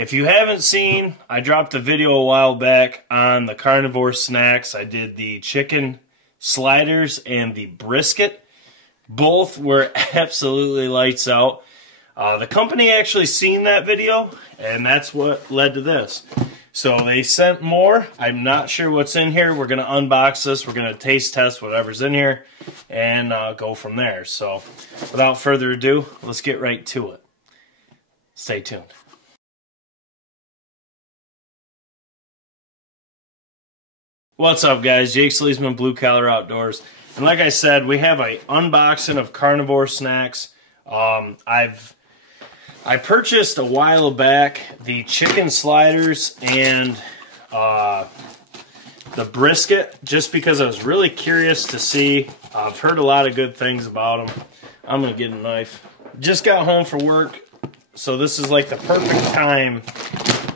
If you haven't seen, I dropped a video a while back on the carnivore snacks. I did the chicken sliders and the brisket. Both were absolutely lights out. The company actually seen that video, and that's what led to this. So they sent more. I'm not sure what's in here. We're going to unbox this. We're going to taste test whatever's in here and go from there. So without further ado, let's get right to it. Stay tuned. What's up, guys? Jake Sleesman, Blue Collar Outdoors. And like I said, we have an unboxing of carnivore snacks. I purchased a while back the chicken sliders and the brisket just because I was really curious to see. I've heard a lot of good things about them. I'm going to get a knife. Just got home from work, so this is like the perfect time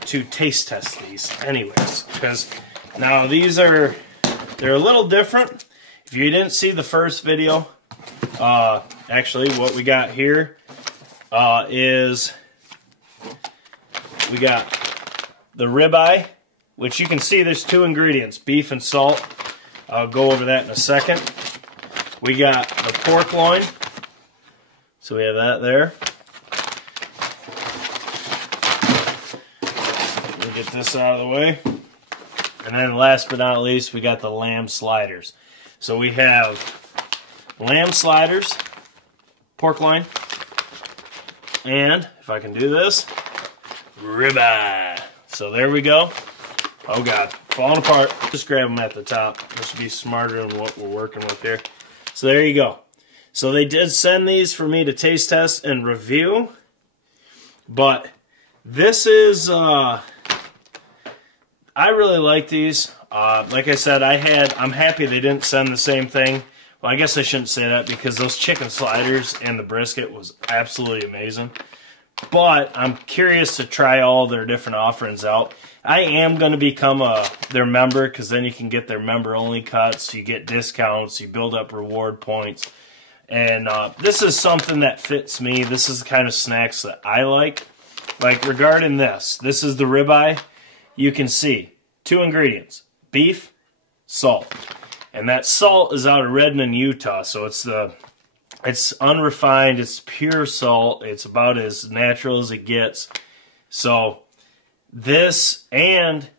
to taste test these anyways. Because now these they're a little different. If you didn't see the first video, actually what we got here is we got the ribeye, which you can see there's two ingredients, beef and salt. I'll go over that in a second. We got the pork loin, so we have that there. We'll get this out of the way. And then last but not least, we got the lamb sliders. So we have lamb sliders, pork loin, and if I can do this, ribeye. So there we go. Oh God, falling apart. Just grab them at the top. This should be smarter than what we're working with here. So there you go. So they did send these for me to taste test and review, but this is I really like these. Like I said, I'm happy they didn't send the same thing. Well, I guess I shouldn't say that because those chicken sliders and the brisket was absolutely amazing. But I'm curious to try all their different offerings out. I am going to become their member because then you can get their member-only cuts. You get discounts. You build up reward points. And this is something that fits me. This is the kind of snacks that I like. Like regarding this is the ribeye. You can see two ingredients, beef, salt. And that salt is out of Redmond, Utah. So it's unrefined, it's pure salt. It's about as natural as it gets. So this and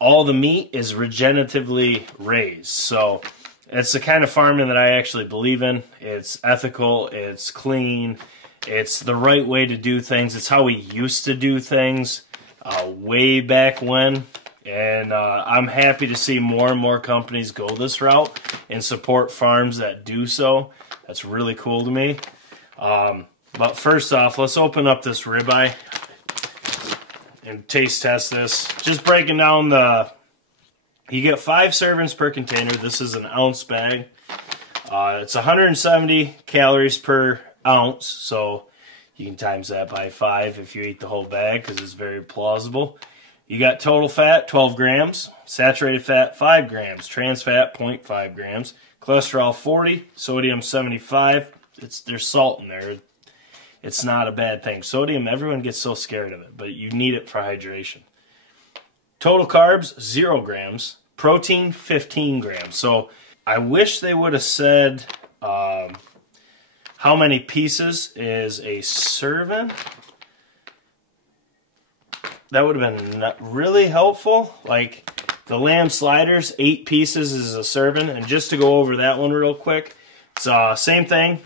all the meat is regeneratively raised. So it's the kind of farming that I actually believe in. It's ethical, it's clean, it's the right way to do things. It's how we used to do things. Way back when, and I'm happy to see more and more companies go this route and support farms that do so. That's really cool to me. But first off, let's open up this ribeye and taste test this. Just breaking down you get 5 servings per container. This is an ounce bag. It's 170 calories per ounce, so you can times that by 5 if you eat the whole bag because it's very plausible. You got total fat, 12 grams. Saturated fat, 5 grams. Trans fat, 0.5 grams. Cholesterol, 40. Sodium, 75. There's salt in there. It's not a bad thing. Sodium, everyone gets so scared of it, but you need it for hydration. Total carbs, 0 grams. Protein, 15 grams. So I wish they would have said how many pieces is a serving. That would have been really helpful. Like the lamb sliders, 8 pieces is a serving. And just to go over that one real quick, it's same thing.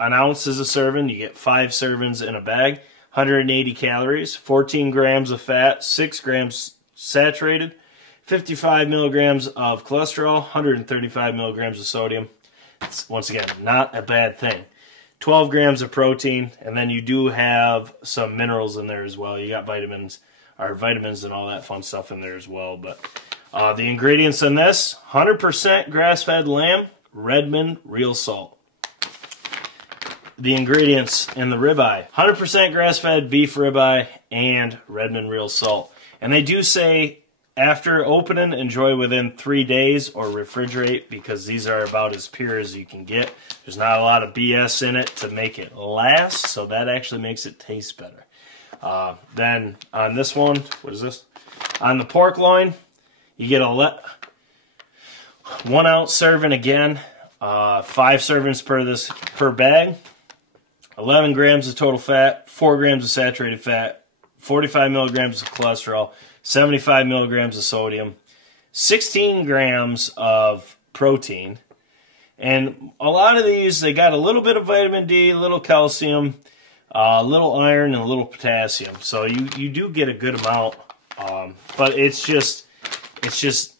An ounce is a serving. You get 5 servings in a bag. 180 calories, 14 grams of fat, 6 grams saturated, 55 milligrams of cholesterol, 135 milligrams of sodium. It's, once again, not a bad thing. 12 grams of protein, and then you do have some minerals in there as well. You got vitamins and all that fun stuff in there as well. But the ingredients in this, 100% grass-fed lamb, Redmond real salt. The ingredients in the ribeye, 100% grass-fed beef ribeye and Redmond real salt. And they do say after opening, enjoy within 3 days or refrigerate because these are about as pure as you can get. There's not a lot of BS in it to make it last, so that actually makes it taste better. Then on this one, what is this? On the pork loin, you get a 1 ounce serving again, 5 servings per bag, 11 grams of total fat, 4 grams of saturated fat, 45 milligrams of cholesterol, 75 milligrams of sodium, 16 grams of protein. And a lot of these, they got a little bit of vitamin D, a little calcium, a little iron, and a little potassium. So you do get a good amount, but it's just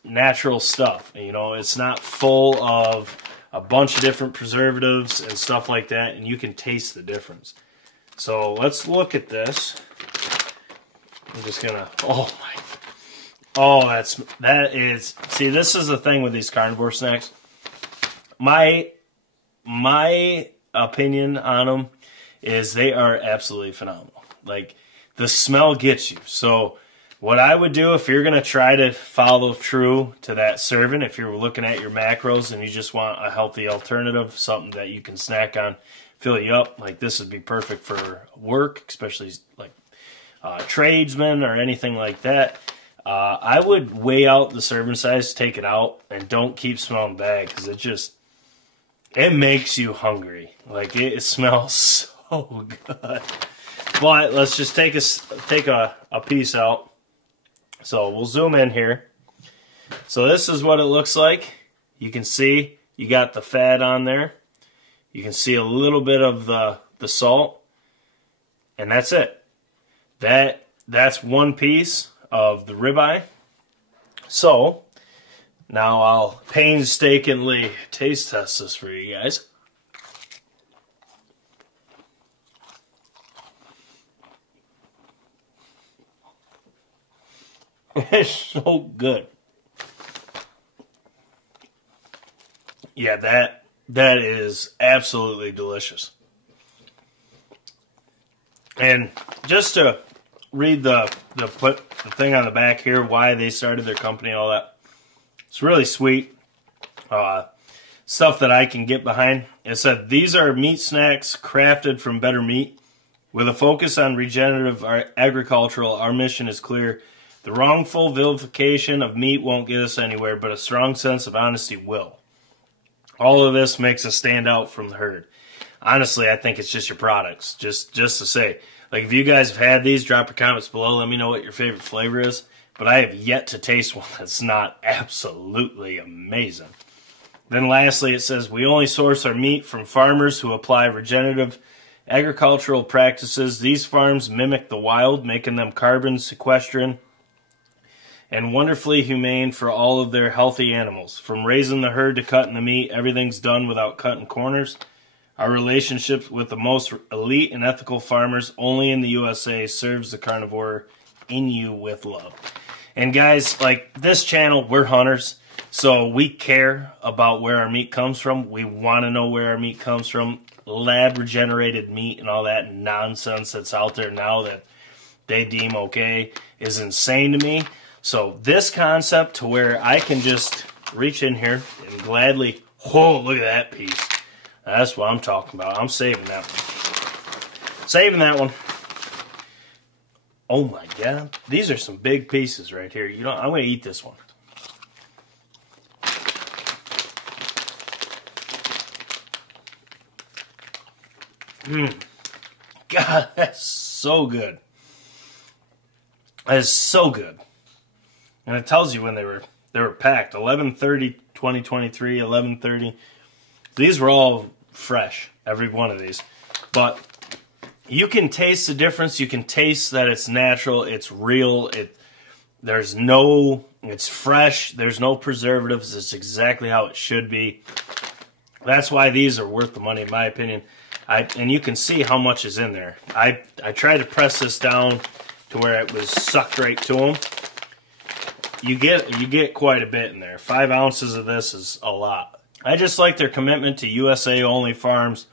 natural stuff. You know, it's not full of a bunch of different preservatives and stuff like that, and you can taste the difference. So let's look at this. I'm just gonna, that is, see, this is the thing with these carnivore snacks. My opinion on them is they are absolutely phenomenal. Like, the smell gets you. So what I would do if you're going to try to follow true to that serving, if you're looking at your macros and you just want a healthy alternative, something that you can snack on, fill you up, like this would be perfect for work, especially like tradesmen or anything like that. I would weigh out the serving size, take it out, and don't keep smelling bad, because it makes you hungry. Like, it smells so good. But let's just take a piece out. So we'll zoom in here. So this is what it looks like. You can see you got the fat on there. You can see a little bit of the salt. And that's it. That's one piece of the ribeye. So now I'll painstakingly taste test this for you guys. It's so good. Yeah, that is absolutely delicious. And just to read the thing on the back here, why they started their company and all that, it's really sweet. Stuff that I can get behind. It said, these are meat snacks crafted from better meat. With a focus on regenerative agricultural, our mission is clear. The wrongful vilification of meat won't get us anywhere, but a strong sense of honesty will. All of this makes us stand out from the herd. Honestly, I think it's just your products. Just to say, like, if you guys have had these, drop your comments below. Let me know what your favorite flavor is. But I have yet to taste one that's not absolutely amazing. Then lastly, it says, we only source our meat from farmers who apply regenerative agricultural practices. These farms mimic the wild, making them carbon sequestering and wonderfully humane for all of their healthy animals. From raising the herd to cutting the meat, everything's done without cutting corners. Our relationship with the most elite and ethical farmers only in the USA serves the carnivore in you with love. And guys, like, this channel, we're hunters, so we care about where our meat comes from. We want to know where our meat comes from. Lab regenerated meat and all that nonsense that's out there now that they deem okay is insane to me. So this concept to where I can just reach in here and gladly, whoa, look at that piece. That's what I'm talking about. I'm saving that one. Saving that one. Oh my God. These are some big pieces right here. You know, I'm going to eat this one. God, that's so good. That is so good. And it tells you when they were packed. 11/30/2023, 11/30. These were all fresh, every one of these. But you can taste the difference. You can taste that it's natural, it's real, it's fresh, there's no preservatives. It's exactly how it should be. That's why these are worth the money, in my opinion. And you can see how much is in there. I tried to press this down to where it was sucked right to them. You get quite a bit in there. 5 ounces of this is a lot. I just like their commitment to USA only farms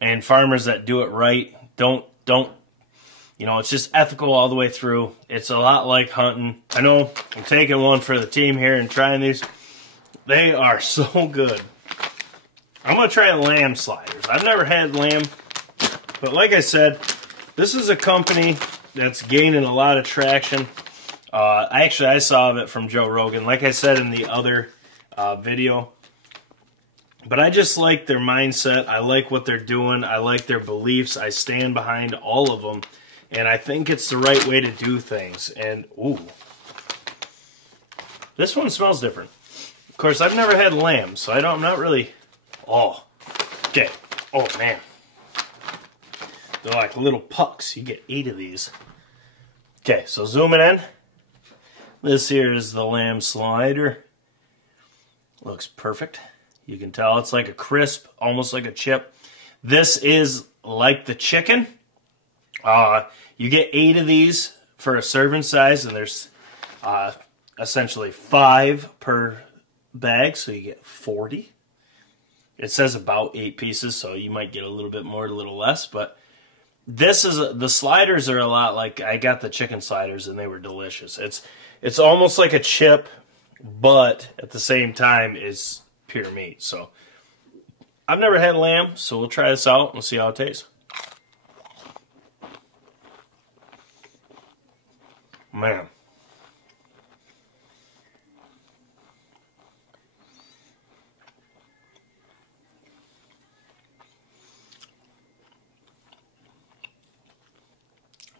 and farmers that do it right. Don't, you know, it's just ethical all the way through. It's a lot like hunting. I know I'm taking one for the team here and trying these. They are so good. I'm going to try lamb sliders. I've never had lamb, but like I said, this is a company that's gaining a lot of traction. Actually, I saw it from Joe Rogan, like I said in the other video. But I just like their mindset. I like what they're doing. I like their beliefs. I stand behind all of them. And I think it's the right way to do things. And, ooh. This one smells different. Of course, I've never had lamb, so I'm not really... Oh. Okay. Oh, man. They're like little pucks. You get 8 of these. Okay, so zooming in. This here is the lamb slider. Looks perfect. You can tell it's like a crisp, almost like a chip. This is like the chicken. You get 8 of these for a serving size, and there's essentially 5 per bag, so you get 40. It says about 8 pieces, so you might get a little bit more, a little less, but this is the sliders are a lot like I got the chicken sliders, and they were delicious. It's almost like a chip, but at the same time, it's pure meat. So I've never had lamb, so we'll try this out and see how it tastes. Man.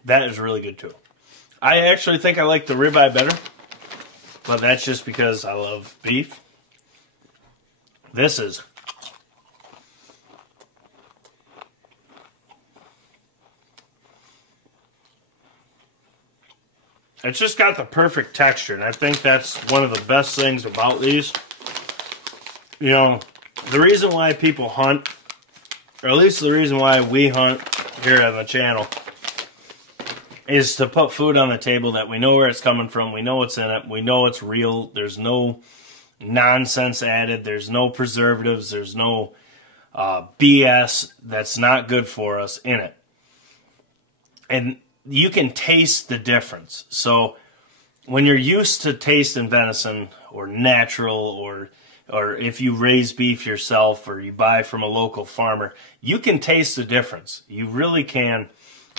That is really good too. I actually think I like the ribeye better, but that's just because I love beef. This is... It's just got the perfect texture, and I think that's one of the best things about these. You know, the reason why people hunt, or at least the reason why we hunt here on the channel, is to put food on the table that we know where it's coming from, we know what's in it, we know it's real, there's no nonsense added, there's no preservatives, there's no BS that's not good for us in it. And you can taste the difference. So when you're used to tasting venison or natural, or if you raise beef yourself or you buy from a local farmer, you can taste the difference. You really can.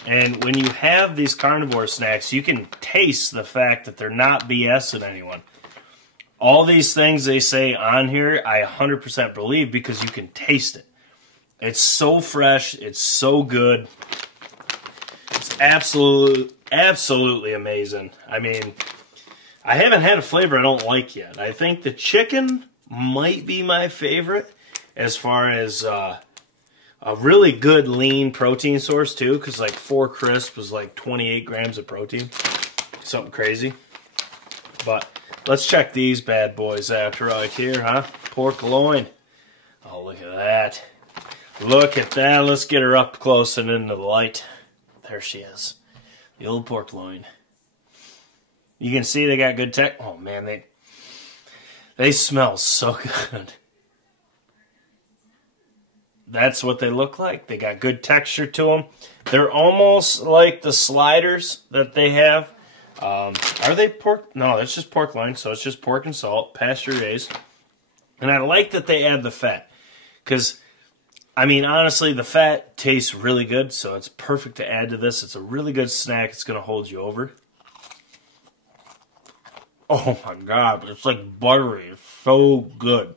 And when you have these carnivore snacks, you can taste the fact that they're not BSing anyone. All these things they say on here, I 100% believe, because you can taste it. It's so fresh. It's so good. It's absolutely amazing. I mean, I haven't had a flavor I don't like yet. I think the chicken might be my favorite as far as a really good lean protein source too, because like 4 crisp was like 28 grams of protein. Something crazy. But let's check these bad boys out right here, huh? Pork loin. Oh, look at that. Look at that. Let's get her up close and into the light. There she is. The old pork loin. You can see they got good tech. Oh man, they smell so good. That's what they look like. They got good texture to them. They're almost like the sliders that they have. Are they pork? No, that's just pork loin. So it's just pork and salt, pasture raised. And I like that they add the fat. Because, I mean, honestly, the fat tastes really good. So it's perfect to add to this. It's a really good snack. It's going to hold you over. Oh my God. It's like buttery. It's so good.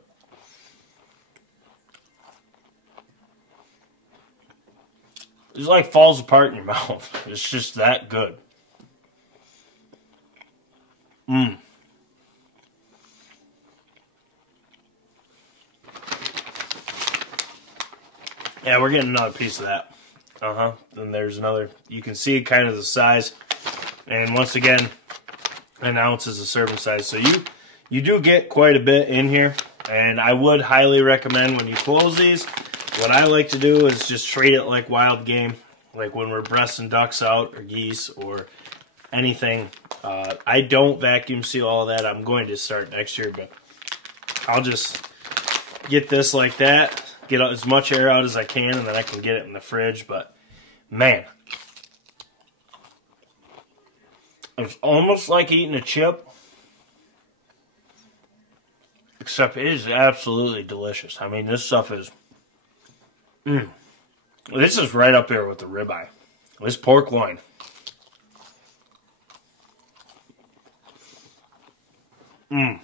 It like falls apart in your mouth. It's just that good. Mmm. Yeah, we're getting another piece of that. Then there's another. You can see kind of the size. And once again, an ounce is a serving size. So you do get quite a bit in here. And I would highly recommend when you close these, what I like to do is just treat it like wild game. Like when we're breasting ducks out or geese or anything. I don't vacuum seal all that. I'm going to start next year. But I'll just get this like that. Get as much air out as I can, and then I can get it in the fridge. But, man. It's almost like eating a chip. Except it is absolutely delicious. I mean, this stuff is... This is right up there with the ribeye. This pork loin. I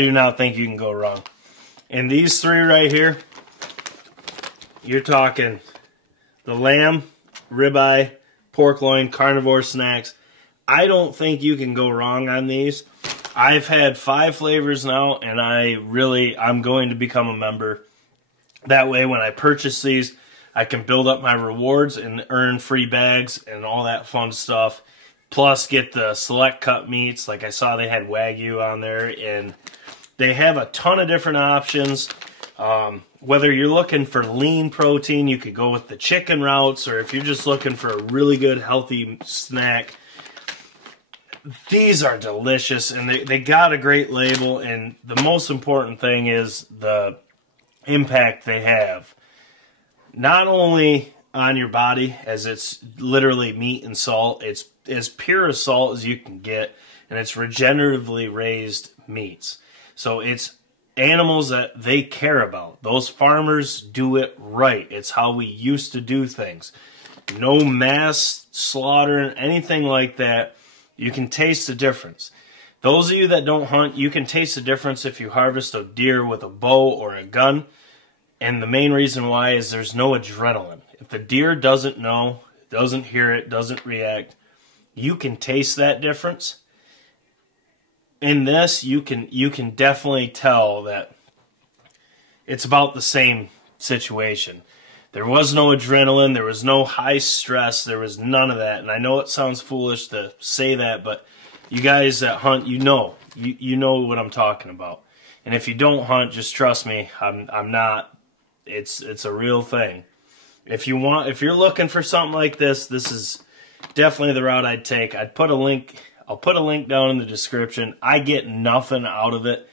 do not think you can go wrong. And these three right here, you're talking the lamb, ribeye, pork loin, carnivore snacks. I don't think you can go wrong on these. I've had 5 flavors now, and I'm going to become a member. That way, when I purchase these, I can build up my rewards and earn free bags and all that fun stuff. Plus, get the select cut meats. Like I saw they had Wagyu on there, and they have a ton of different options. Whether you're looking for lean protein, you could go with the chicken routes, or if you're just looking for a really good, healthy snack, these are delicious, and they got a great label, and the most important thing is the impact they have. Not only on your body, as it's literally meat and salt, it's as pure as salt as you can get, and it's regeneratively raised meats. So it's animals that they care about. Those farmers do it right. It's how we used to do things. No mass slaughter, anything like that. You can taste the difference. Those of you that don't hunt, you can taste the difference if you harvest a deer with a bow or a gun. And the main reason why is there's no adrenaline. If the deer doesn't know, doesn't hear it, doesn't react, you can taste that difference. In this, you can definitely tell that it's about the same situation. There was no adrenaline, there was no high stress, there was none of that. And I know it sounds foolish to say that, but you guys that hunt, you know what I'm talking about. And if you don't hunt, just trust me, I'm not. It's a real thing. If you're looking for something like this, this is definitely the route I'd take. I'll put a link down in the description. I get nothing out of it.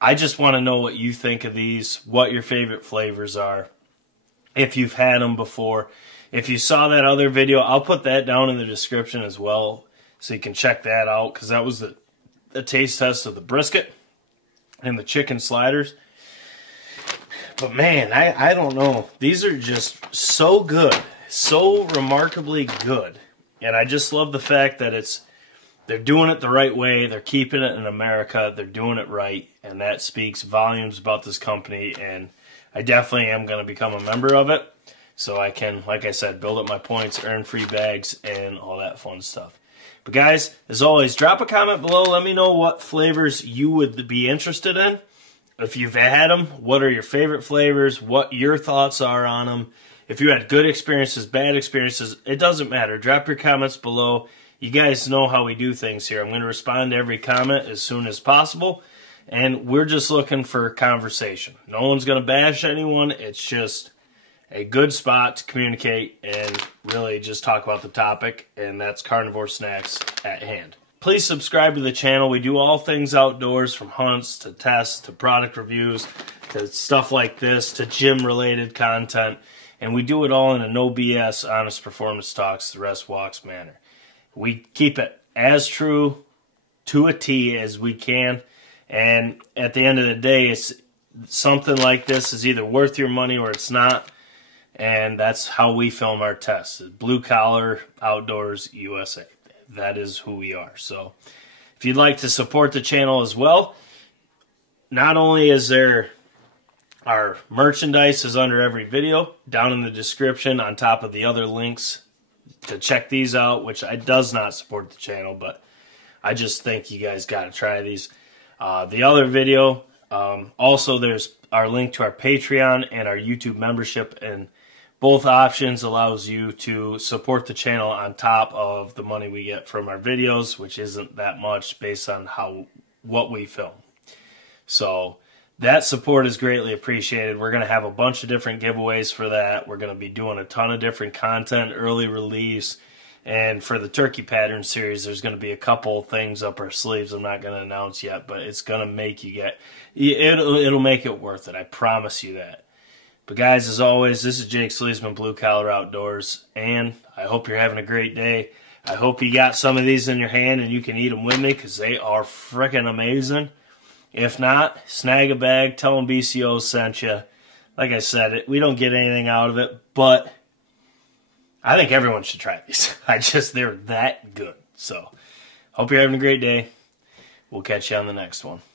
I just want to know what you think of these, what your favorite flavors are, if you've had them before. If you saw that other video, I'll put that down in the description as well, so you can check that out, because that was the taste test of the brisket and the chicken sliders. But man, I don't know. These are just so good, so remarkably good. And I just love the fact that they're doing it the right way. They're keeping it in America. They're doing it right. And that speaks volumes about this company. And I definitely am going to become a member of it, so I can, like I said, build up my points, earn free bags, and all that fun stuff. But guys, as always, drop a comment below. Let me know what flavors you would be interested in. If you've had them, what are your favorite flavors? What your thoughts are on them? If you had good experiences, bad experiences, it doesn't matter. Drop your comments below. You guys know how we do things here. I'm going to respond to every comment as soon as possible. And we're just looking for conversation. No one's going to bash anyone. It's just a good spot to communicate and really just talk about the topic. And that's carnivore snacks at hand. Please subscribe to the channel. We do all things outdoors, from hunts to tests to product reviews to stuff like this to gym-related content. And we do it all in a no BS, honest performance talks, the rest walks manner. We keep it as true to a T as we can. And at the end of the day, it's something like this is either worth your money or it's not. And that's how we film our tests. Blue Collar Outdoors USA. That is who we are. So if you'd like to support the channel as well, not only is there our merchandise is under every video, down in the description on top of the other links to check these out, which does not support the channel, but I just think you guys got to try these. The other video, also there's our link to our Patreon and our YouTube membership, and both options allows you to support the channel on top of the money we get from our videos, which isn't that much based on what we film. So that support is greatly appreciated. We're going to have a bunch of different giveaways for that. We're going to be doing a ton of different content, early release. And for the turkey pattern series, there's going to be a couple things up our sleeves I'm not going to announce yet, but it's going to make it'll make it worth it. I promise you that. But guys, as always, this is Jake Sleesman, Blue Collar Outdoors, and I hope you're having a great day. I hope you got some of these in your hand and you can eat them with me, because they are freaking amazing. If not, snag a bag, tell them BCO sent you. Like I said, we don't get anything out of it, but I think everyone should try these. They're that good. So, hope you're having a great day. We'll catch you on the next one.